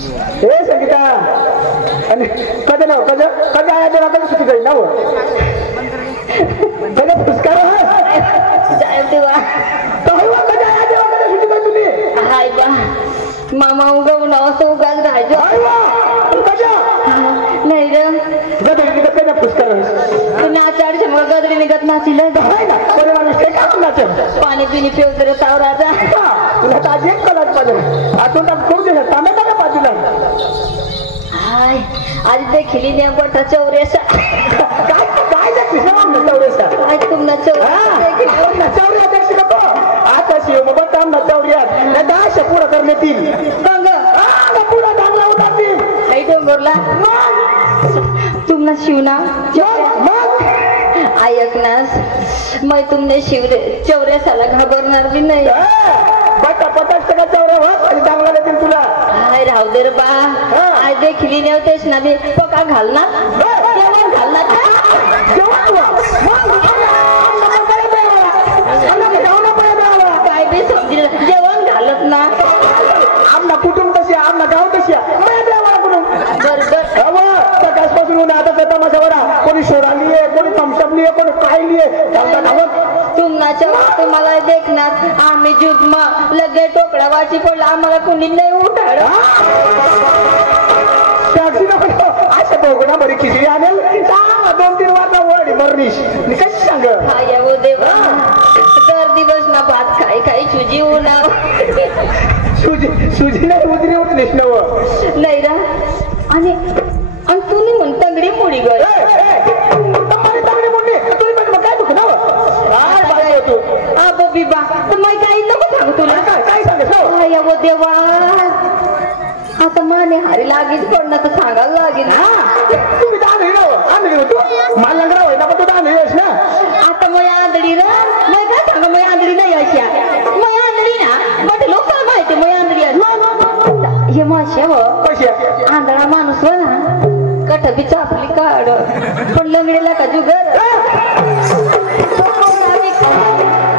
हे संगीता आणि कधी ना कधी आया देवा कधी सुट्टी जाईल ना वो त्याला पुरस्कार जाय देवा तो हुआ कधी आया देवा कधी सुट्टी जाईल तुम्ही हाय बा मामा उगवून असं उगाच राहायचं कशा नाही रे गदरी निघत नाही ना पुरस्कार नाचाडचे मग गदरी निघत नाचिलं आहे ना परिवार विषय का नाच पाणी पिणी पिऊ तर तावराचा तुला ताजी एक कलाच पाहिजे आतून खूप दिलं तांब्या का बाजूला हाय आज देखील नेमका चौरेसा काय काय जाते ना चौरेसा आज तुमना चौऱ्या अध्यक्ष का आता शिव मग ताम ना चौऱ्यात नाही 10 पुरा करणे 3 गंग पुरा चांगला होता 3 नाही डोंगरला तुमना शिवना ऐकनास मैं तुमने चौऱ्यासाला घाबरणार बी नाही बटा 50% चौऱ्या हो आणि चांगला देतील तुला हाय राहू दे रे बा आज देखील नेवतेस ना बी पका घालणार जेवण घालणार काय बी समजेल जेवण घालत ना आमना कुटुंब कशी आमना गाव कशी बरोबर सकाळपासून आता तमाशावर कोणी सोडा लिये कोणी थम्सअप लिये कोणी काय लिये तुमनाच्या तुम्हाला देखणार आम्ही जुगमा लगे टोकड्या वाची पडला आम्हाला कुणी नाही उठाड अशा बघू बरी खिचडी आणेल 2-3 वाजता वडी बरणीश मी कशी सांग हाय हो देवा दर दिवस ना भात खाई सुजी उन्हाव सुजी नाही उतरी उठलीस नव नाही रा आणि तुम्ही म्हण तंगडी मुडी गय तंगडी मुडी तुम्ही काय दुख ना तू बिबा तर मग काही नको सांगू तुला काय सांगत हाय हो देवा आता माने हारी लागेल पडणं तर सांगायला लागेल तुम्ही दान आंधळी होतो मला लंगडा होईल पण तू दान ना आता मग आंधळी रा मग काय सांगा मग आंधळी नाही यायच्या मग आंधळी ना मोठे लोकांना माहिती मग आंधळी हे माशे हो कशी आंधळा माणूस हो ना कठबी चापली काढ पण लंगडीला का जुगर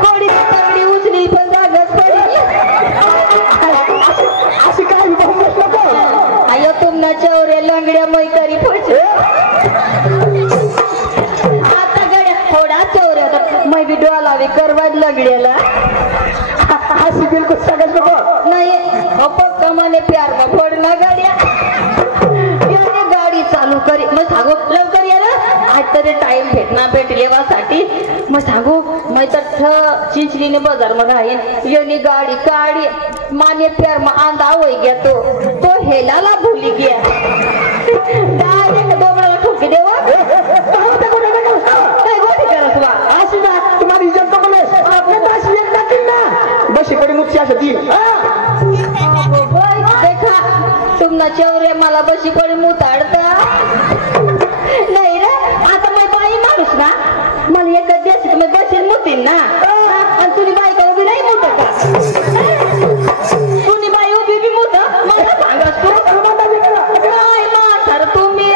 कोडी तंगडी उचली पण जागच पडली अशी काय आयो तुमना चौऱ्या लंगड्या मैकारी पडचे आता गड्या थोडा चौऱ्या मै बी डोलावी करवाद लंगड्याला अशी बिलकुल सांगत नको नाही हो पक्का मने प्यार का फोडला गाड्या गाडी चालू करी मग सांगू लवकर या ना आज तरी टाइम भेटलेवासाठी मग सांगू मैं तर चिंचलीने बाजार मग आहे योनी गाडी काढी माने प्यार मग आंधा होई गया तो हेलाला भुली गया डायरेक्ट डोबळाला ठोकी देवा काय गोष्टी करत वा अशी ना तुम्हाला इज्जत नको अशी एक टाकील ना बशी पडी मुक्ती असं ती देखा तुमना चौरे मला बशी पडी मुताडता नाही रे आता मी बाई माणूस ना मला एक द्यायची तुम्ही बशील मुतीन ना आणि तुझी बायका उभी नाही मुत का तुझी बाई उभी बी मुत मला सांगास तू काय म्हातार तुम्ही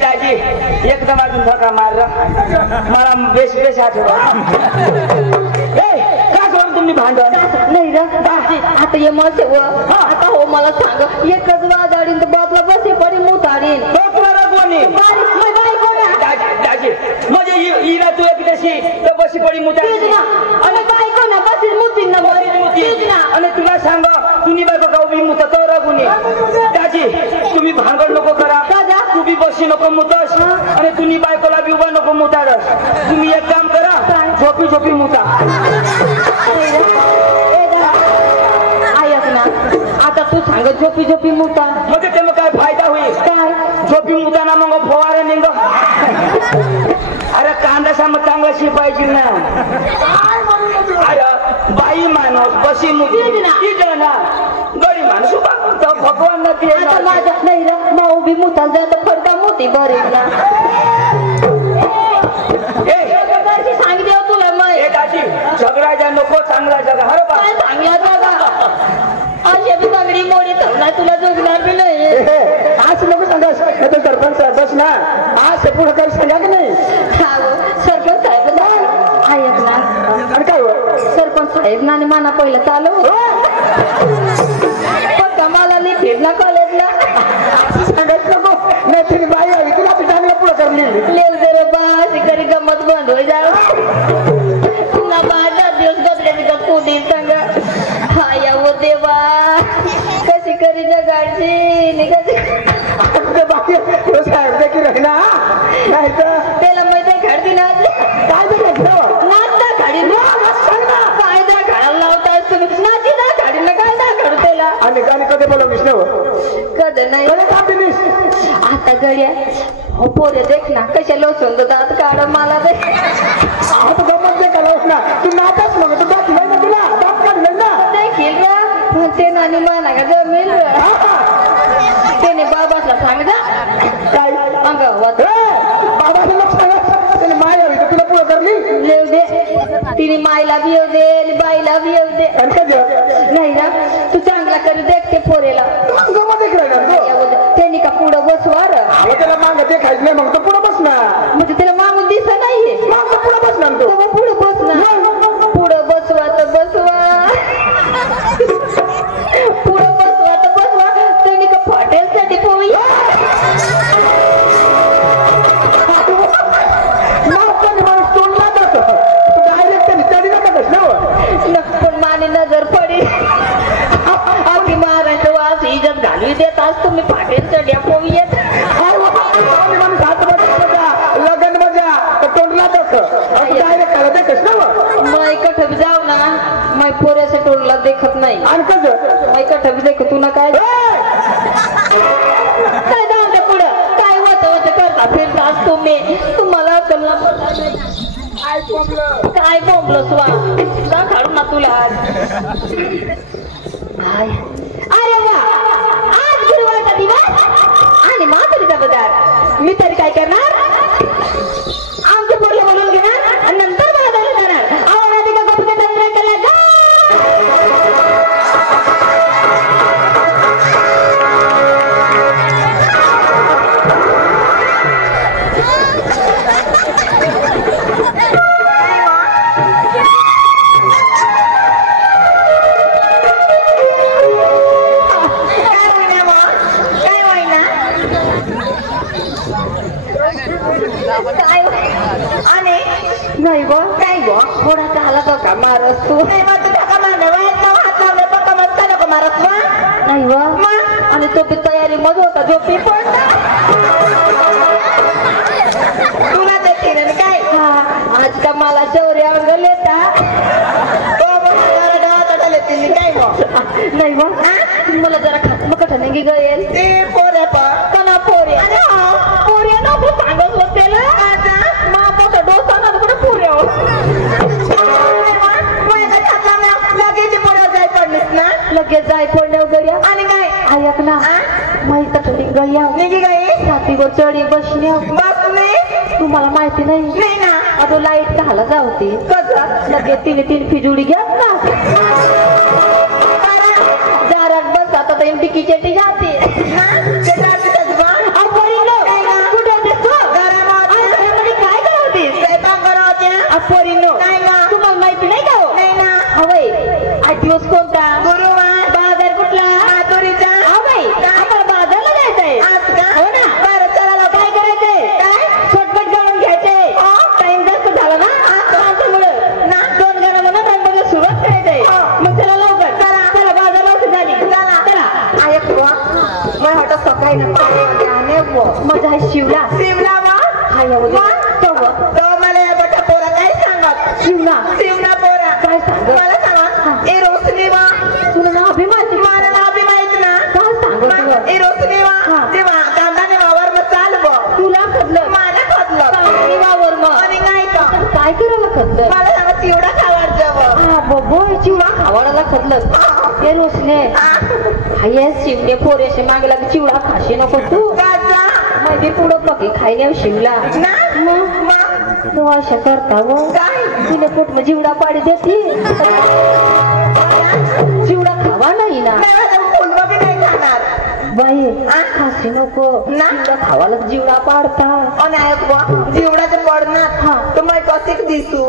दाजी एकदम अजून धक्का मारला मला बेस आठवला तुम्ही भांडण नाही रे आता ये मग आता हो मला सांग एकच वाजाडीन तर बाजूला बसे पडी मुताडीन दाजी म्हणजे हिला तू एक तशी तर बशी पडी मुताडीन आणि बायको ना बसील मुतीन ना आणि तुला सांगा तुम्ही बायको का उभी मुत तर गुन्हे दाजी तुम्ही भांगड नको करा तुम्ही बशी नको मुतस आणि तुम्ही बायकोला बी उभा नको मुताडस तुम्ही एक काम करा झोपी मुता ऐक ना आता तू सांग झोपी मुता म्हणजे ते मग काय फायदा होईल काय झोपी मुताना मग फवारे निघ अरे कांदा मग चांगला शिपायची ना अरे बाई माणूस बशी मुती ना गडी माणूस भगवान ना ते माझ्या नाही रे मग उभी मुता जात फडका मोठी बरे ना सांग देव तुला मग झगडायचा नको चांगला जगा हर चांगला जगा अशी बी सगळी मोडी तुला जोगणार बी नाही आज नको सांगा सरपंच बस ना आज पुढे काही सांगा की नाही सरपंच साहेब ऐक ना आणि काय सरपंच साहेब ना माना पहिलं चालू पक्का मला लिखीत ना कॉलेजला सांगायचं नको नाही तिने बाई आली तुला ती चांगला पुढे करली लेव जर बाशी करी गमत बंद हो जाऊ पुन्हा 5 दिवस बदले कुदी सांग हाया वो देवा कशी करी जगाची बाकी साहेब देखील ना नाही तर त्याला माहिती खाडी ना काय नाचता खाडी काय दा खायला लावताय तुम्ही नाची ना खाडी ना काय दा खाडू त्याला आणि गाणी कधी बोलवलीस ना कधी नाही आता गड्या हो पोरे देख ना कशा लोसून दात काढ मला दे आता गमत दे का ना तू नाचच मग तू दात नाही ना तुला दात काढलं ना देखील ना ते नानी माना का जमीन त्याने बाबासला सांगता काय अंगावात बाबाचं लक्ष सांगा त्याने माय आली तर तुला पुढे करली येऊ दे तिने मायला बी येऊ दे आणि बाईला बी येऊ दे आणि कधी नाही ना तू चांगला करी देखते पोरेला गमत एक राहिला त्यांनी का पुढं बसवार त्याला माग ते खायचं नाही मग तो पुढे बसणार म्हणजे त्याला मागून दिसत नाहीये मग तो पुढे बसणार तो पुढं बसणार पुढं बसवा तर बसवा पुढं बसवा तर बसवा त्यांनी का हॉटेलसाठी पोळी पण माने नजर पडी अगदी महाराष्ट्र वास इज्जत घालवी देत आज तुम्ही पाटीलसाठी पोळी येत लगन मजा तोंडला मै कठ भी जाऊ ना मै पोऱ्याच्या तोंडला देखत नाही आणि कसं मै कठ भी देख तू ना काय जाऊ दे पुढं काय होत करता फिरता तुम्ही तुम्हाला काय बोंबलो स्वा जा काढू ना तुला अरे वा आज गुरुवारचा दिवस आणि मातरीचा बाजार मी तरी काय करणार आमच्या पोरला बोलवून घेणार आणि नंतर मला जायला जाणार आवडा तिका गप्पा तंत्र केला नाही गो काय गो थोडा झाला बघा मारस तू नाही व आणि तो तयारी मध्ये होता झोपी पण तुला देते काय आज का मला शौर्य अंगल येता काय नाही व मला जरा मग नाही गळेल ते पोऱ्या कना पोऱ्या पोऱ्या नको सांगत होतेला डोसा ना कुठे पुऱ्या लगेच जाय पडल्या वगैरे आणि काय ऐक ना माहित गया छातीवर चढी बसण्या तुम्हाला माहिती नाही ना आता लाईट घाला जाऊती कसं लगेच 3 फिजुडी घ्या ना जरा बस आता टिकी चेटी जाते तुम्हाला माहिती नाही का हवय 8 दिवस कोणता गुरुवार बाजार कुठला माधुरीचा हवय आम्हाला बाजारला जायचंय हो ना बरं चला काय करायचंय काय झटपट गरम घ्यायचंय टाइम जास्त झाला ना त्यामुळे ना 2 गरम रंगाला सुरुवात करायचंय मग चला लवकर चला चला बाजार लवकर झाली चला चला ऐक वा मला वाटत सकाळी ना मजा आहे शिवला वा हाय तो मला बटा पोरा काय सांगत शिवना पोरा काय सांगत मला सांगा ए रोशनी वा तुला ना अभिमान मला ना अभिमान ना काय सांगत ए रोशनी वा तेव्हा दादाने वावर मग चाल बो तुला खदलं मला खदलं कांदाने वावर मग आणि काय करायला खदलं मला सांगा चिवडा खावायचं हा बबो चिवडा खावायला खदलं ए रोशनी हाय शिवने पोरेशी मागला चिवडा खाशी नको तू मध्ये पुढं पकी खायला शिवला मग तू अशा करता व तुला पोट मग जिवडा पाडी देते जिवडा खावा नाही ना बाई खाशी नको ना? चिवडा खावाला जीवडा पाडता आणि जीवडाचं पडणार तर मग कसे दिसू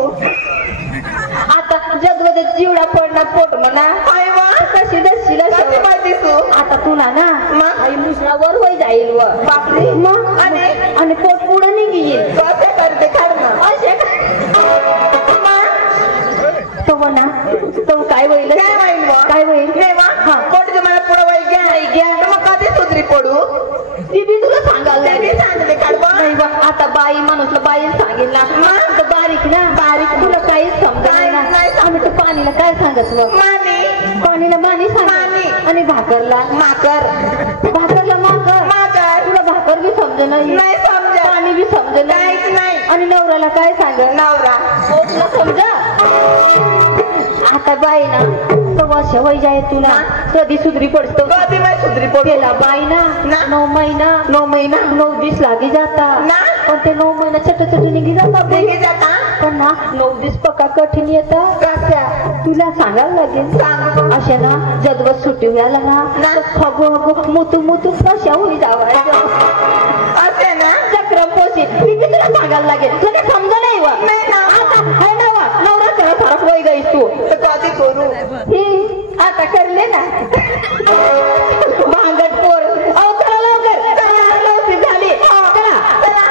आता जगवत जीवडा पडणार पोट म्हणा आई वा कशी दशीला कशी माहिती तू आता तुला ना मग? आई मुसळावर होई जाईल व बापरे मग आणि पोट पुढे निघेल कसे करते काढणं असे तो म्हणा तो काय होईल काय होईल मग? काय होईल हा कोण तुम्हाला पुढं वय घ्या तर मग कधी सुधरी पडू ती बी तुला सांगाल ते बी सांगते काढवा नाही बा आता बाई माणूसला बाई सांगेल ना आता बारीक ना बारीक तुला काहीच समजत काहीच ना नाही. आम्ही तर पाणीला काय सांगितलं मानी पाणीला मानी सांग मानी. आणि भाकरला माकर भाकरला माकर माकर तुला भाकर बी समजे नाही नाही समजत पाणी बी समजे काहीच नाही. आणि नवऱ्याला काय सांग नवरा तुला समजा आता बाई ना सव्वा वय जाय तुला कधी सुधरी पडतो कधी नाही सुधरी पडू गेला बाई ना ना. 9 महिना 9 दिवस लागी जाता ना. पण ते 9 महिना चट निघी जाता बाई. निघी जाता पण ना 9 दिवस पक्का कठीण येता कशा तुला सांगायला लागेल सांग अशा ना जगवत सुट्टी व्हायला ना ना. तर खगो खगो मुतू कशा होई जावायचं असे ना चक्रम पोशी ती बी तुला सांगायला लागेल तुला समजा नाही वा नाही ना. आता है ना वा नवरा त्याला फरक वय गईस तू तर कधी करू आता करले ना भांगट पोर अहो चला लवकर झाली चला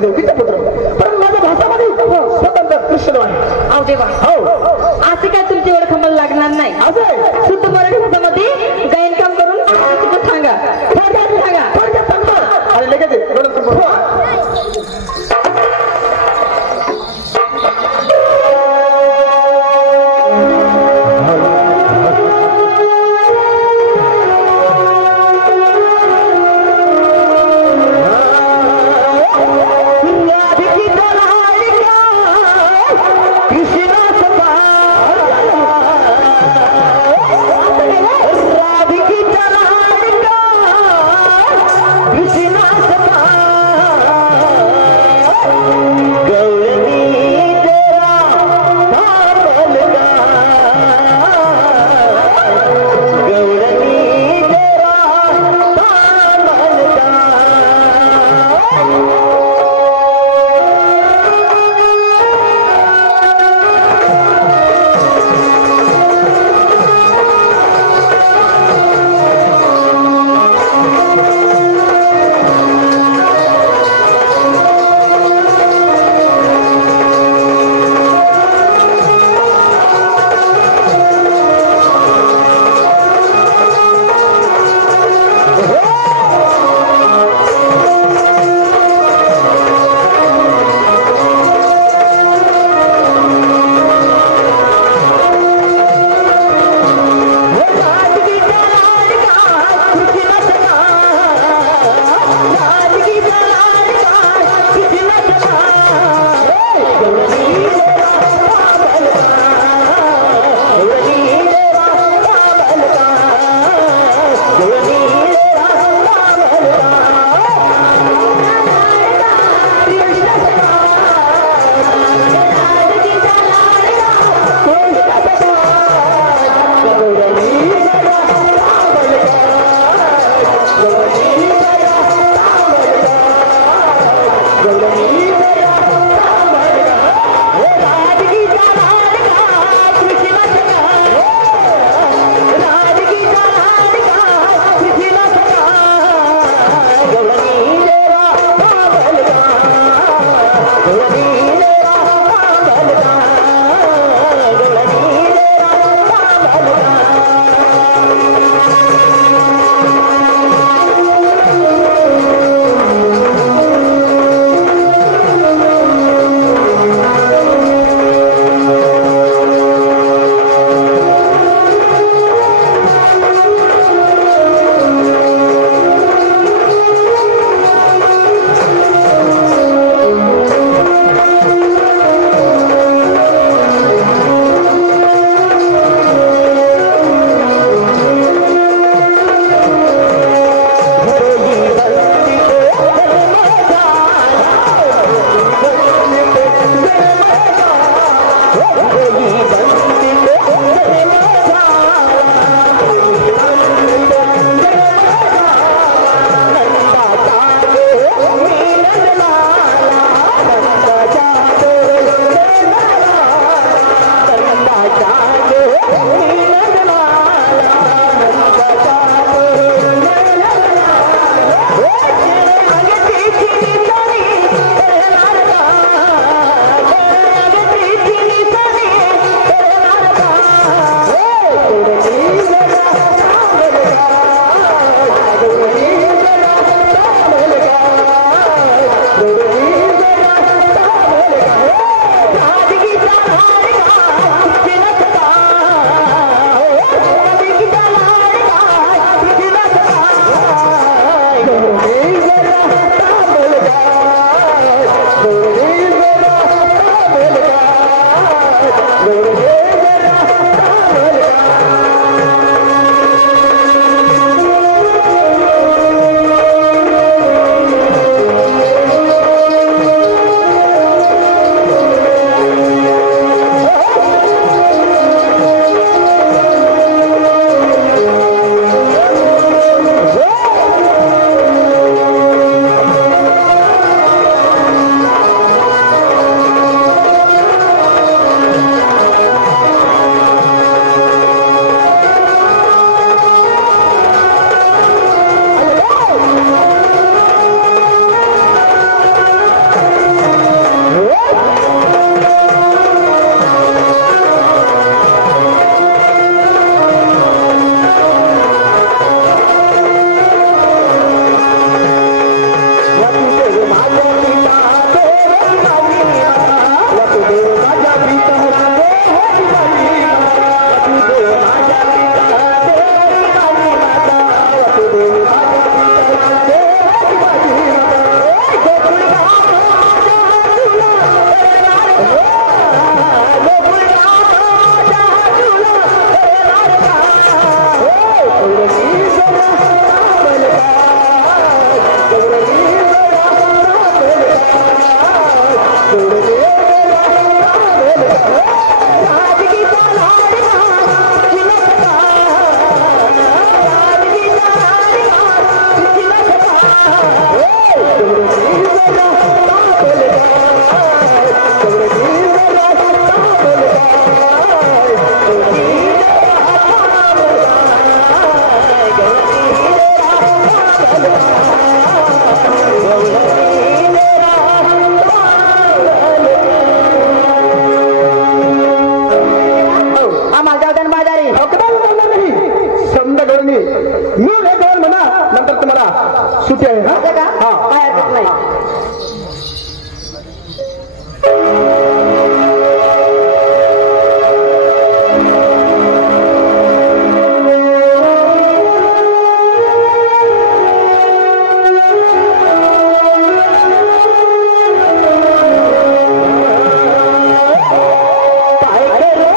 देवकीचा पुत्र पण माझ्या भाषामध्ये स्वतंत्र कृष्ण आहे. अहो देवा हो असं काय तुमची ओळख मला लागणार नाही. असे शुद्ध मराठी भाषामध्ये गायन काम करून सांगा सांगा थोडक्यात सांगतो आणि लगेच मी एक गावाल म्हणा नंतर तुम्हाला सुट्टी आहे हा काय हरकत नाही. काय करो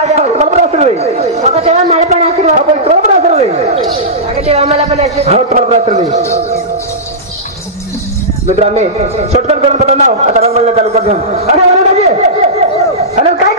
दादा तुम्हाला पण आशीर्वाद मग तेव्हा मला पण आशीर्वाद आपण तुम्हाला पण आशीर्वाद अगं तेव्हा मला पण आशीर्वाद हो तुम्हाला पण आशीर्वाद मित्र आम्ही शॉर्टकट करून पटलं नाव आता रंगवलं चालू कर घेऊन अरे दाजी अरे काय